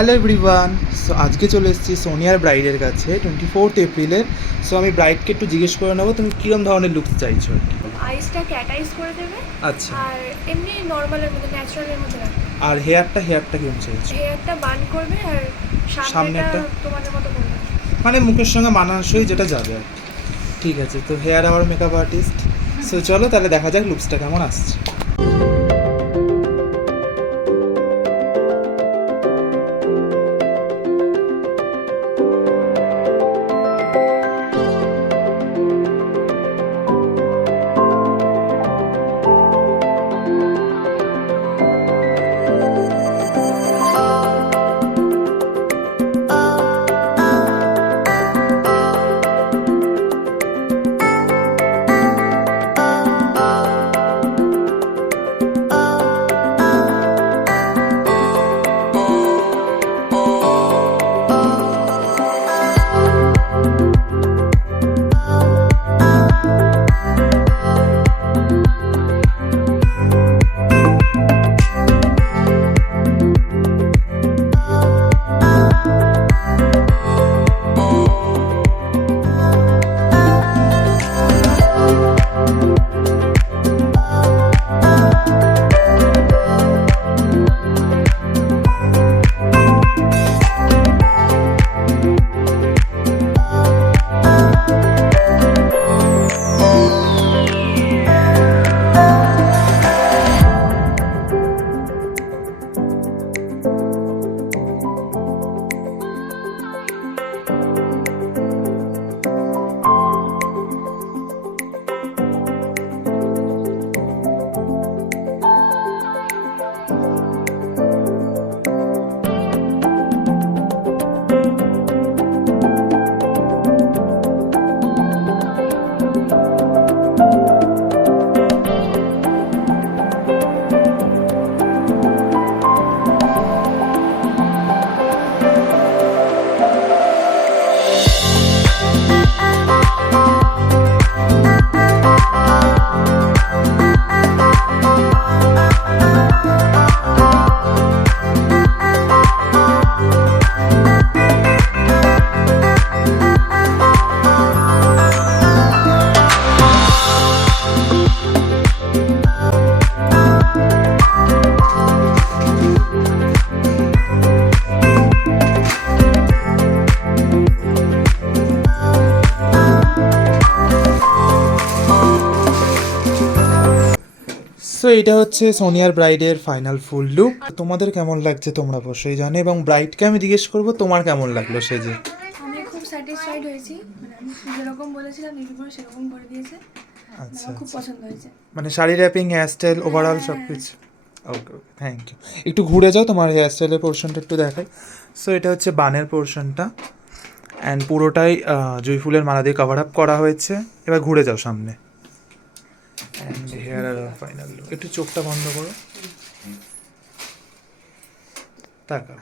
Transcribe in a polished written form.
Hello everyone. So আজকে চলে এসেছি সোনিয়ার ব্রাইডের কাছে 24th এপ্রিলের। সো আমি ব্রাইডকে একটু জিজ্ঞেস করে নেবো তুমি কীরকম ধরনের লুক চাইছো। আইসটা ক্যাট আইস করে দেবে। আচ্ছা, আর এমনি নর্মালের মধ্যে ন্যাচারালের মধ্যে রাখবে। আর হেয়ারটা কীরকম চাইছো? হেয়ারটা বান করবে আর সামনেটা তোমাদের মতো করবে, মানে মুখের সঙ্গে মানানসই যেটা যাবে আর কি। ঠিক আছে, তো here our makeup artist. So চলো তাহলে দেখা যাক লুকসটা কেমন আসছে। সো এটা হচ্ছে সোনিয়ার ব্রাইডের ফাইনাল ফুল লুক। তোমাদের কেমন লাগছে তোমরা অবশ্যই জানো, এবং ব্রাইডকে আমি জিজ্ঞেস করবো তোমার কেমন লাগলো সেজে। আমি খুব স্যাটিসফাইড হয়েছি, মানে আমি যেরকম বলেছিলাম দিদিপুর সেরকম করে দিয়েছে। আচ্ছা, আমার খুব পছন্দ হয়েছে। মানে sari wrapping, hair style, overall সব কিছু। Okay okay, thank you. একটু ঘুরে যাও, তোমার হেয়ার স্টাইলের পোর্শনটা একটু দেখাই। সো এটা হচ্ছে বানের পোর্শনটা, অ্যান্ড পুরোটাই জুঁই ফুলের মালা দিয়ে কভার আপ করা হয়েছে। এবার ঘুরে যাও সামনে। অ্যান্ড হেয়ার আর ফাইনাল লুক। একটু চোখটা বন্ধ করো, তাকাও।